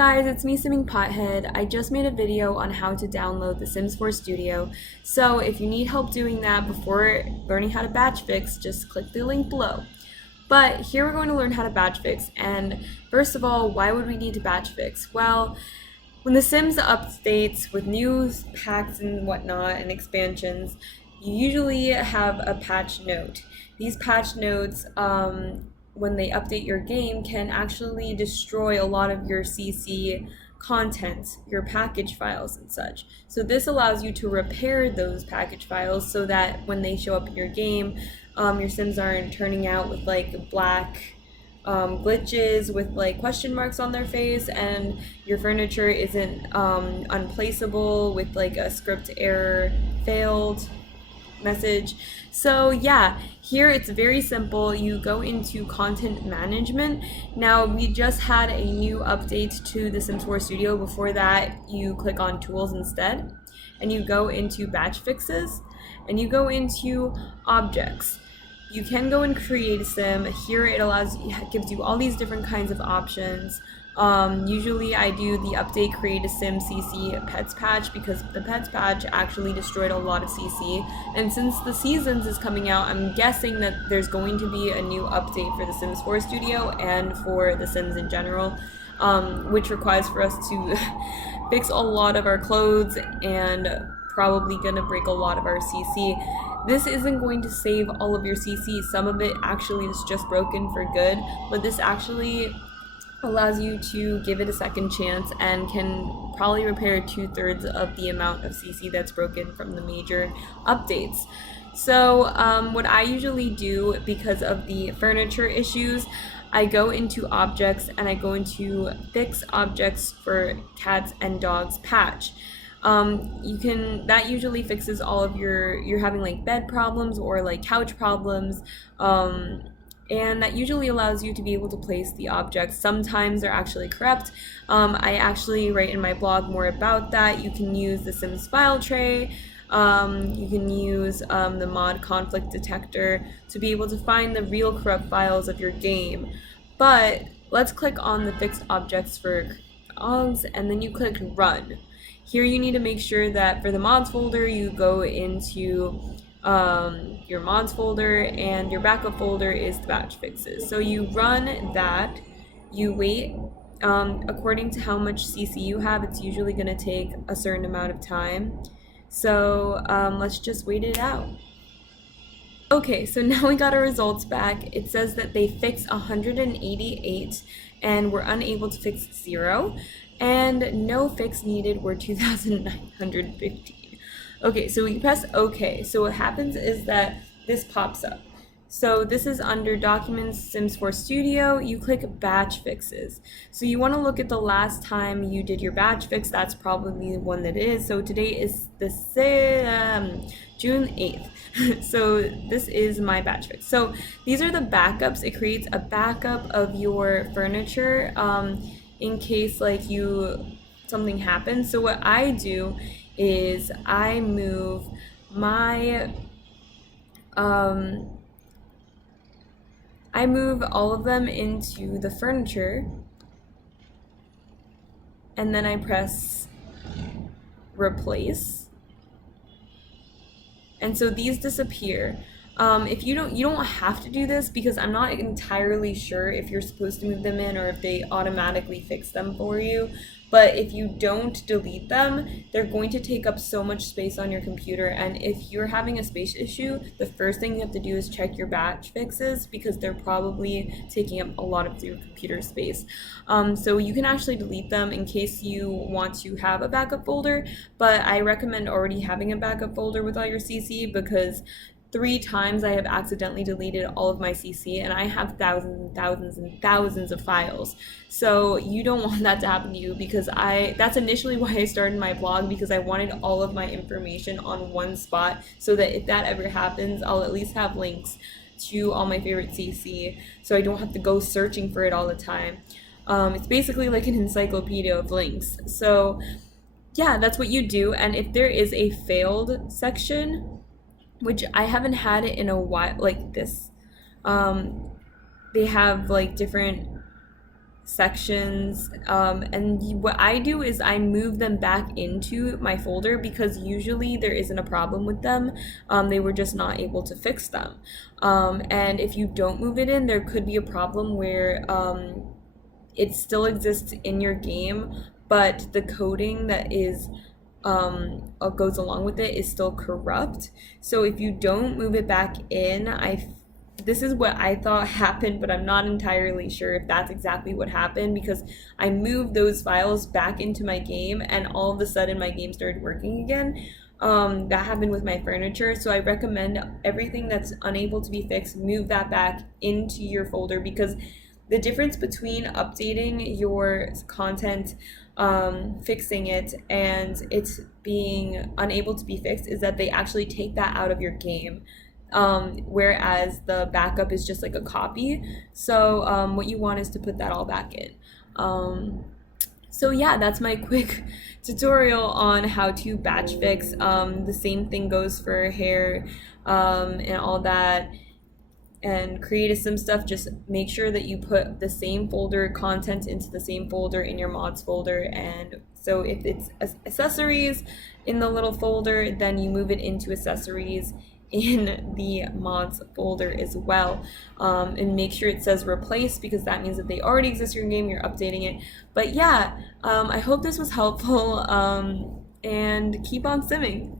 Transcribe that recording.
guys, it's me simming Pothead. I just made a video on how to download The Sims 4 Studio, so if you need help doing that before learning how to batch fix, just click the link below. But here we're going to learn how to batch fix, and first of all, why would we need to batch fix? Well, when The Sims updates with new packs and whatnot and expansions, you usually have a patch note. These patch notes, when they update your game, can actually destroy a lot of your CC content, your package files and such. So this allows you to repair those package files so that when they show up in your game, your Sims aren't turning out with like black glitches with like question marks on their face, and your furniture isn't unplaceable with like a script error failed message. So yeah, here it's very simple. You go into content management. Now we just had a new update to the Sims 4 Studio. Before that, you click on tools instead, and you go into batch fixes, and you go into objects. You can go and create a sim. Here it gives you all these different kinds of options. Usually I do the update create a sim CC pets patch because the pets patch actually destroyed a lot of CC, and since the seasons is coming out, I'm guessing that there's going to be a new update for the Sims 4 Studio and for the Sims in general, which requires for us to fix a lot of our clothes and probably gonna break a lot of our CC. This isn't going to save all of your CC. Some of it actually is just broken for good, but this actually allows you to give it a second chance and can probably repair 2/3 of the amount of CC that's broken from the major updates. So what I usually do, because of the furniture issues, I go into objects and I go into fix objects for cats and dogs patch. That usually fixes all of you're having like bed problems or like couch problems, and that usually allows you to be able to place the objects. Sometimes they're actually corrupt. I actually write in my blog more about that. You can use the Sims file tray. You can use the mod conflict detector to be able to find the real corrupt files of your game. But let's click on the fixed objects for dogs, and then you click run. Here you need to make sure that for the mods folder, you go into your mods folder, and your backup folder is the batch fixes. So you run that, you wait, according to how much CC you have, it's usually going to take a certain amount of time. So let's just wait it out. Okay, so now we got our results back. It says that they fixed 188 and were unable to fix 0, and no fix needed were 2,915. Okay, so we press OK. So what happens is that this pops up. So this is under Documents, Sims 4 Studio. You click Batch Fixes. So you want to look at the last time you did your batch fix. That's probably the one that it is. So today is the June 8th. So this is my batch fix. So these are the backups. It creates a backup of your furniture in case like something happens. So what I do is I move my I move all of them into the furniture, and then I press replace, and so these disappear. If you don't have to do this, because I'm not entirely sure if you're supposed to move them in or if they automatically fix them for you. But if you don't delete them, they're going to take up so much space on your computer, and if you're having a space issue, the first thing you have to do is check your batch fixes, because they're probably taking up a lot of your computer space. So you can actually delete them in case you want to have a backup folder, but I recommend already having a backup folder with all your CC, because 3 times I have accidentally deleted all of my CC, and I have thousands and thousands and thousands of files. So you don't want that to happen to you, because that's initially why I started my blog, because I wanted all of my information on one spot, so that if that ever happens, I'll at least have links to all my favorite CC, so I don't have to go searching for it all the time. It's basically like an encyclopedia of links. So yeah, that's what you do. And if there is a failed section, which I haven't had it in a while, like this, they have like different sections, and what I do is I move them back into my folder because usually there isn't a problem with them. They were just not able to fix them. And if you don't move it in, there could be a problem where it still exists in your game, but the coding that is goes along with it is still corrupt. So if you don't move it back in, this is what I thought happened, but I'm not entirely sure if that's exactly what happened because I moved those files back into my game and all of a sudden my game started working again. That happened with my furniture, so I recommend everything that's unable to be fixed, move that back into your folder because the difference between updating your content, fixing it, and it being unable to be fixed is that they actually take that out of your game. Whereas the backup is just like a copy. So what you want is to put that all back in. So yeah, that's my quick tutorial on how to batch fix. The same thing goes for hair and all that. And creative sim stuff, just make sure that you put the same folder content into the same folder in your mods folder. And so if it's accessories in the little folder, then you move it into accessories in the mods folder as well, and make sure it says replace because that means that they already exist in your game, you're updating it. But yeah, I hope this was helpful, and keep on simming.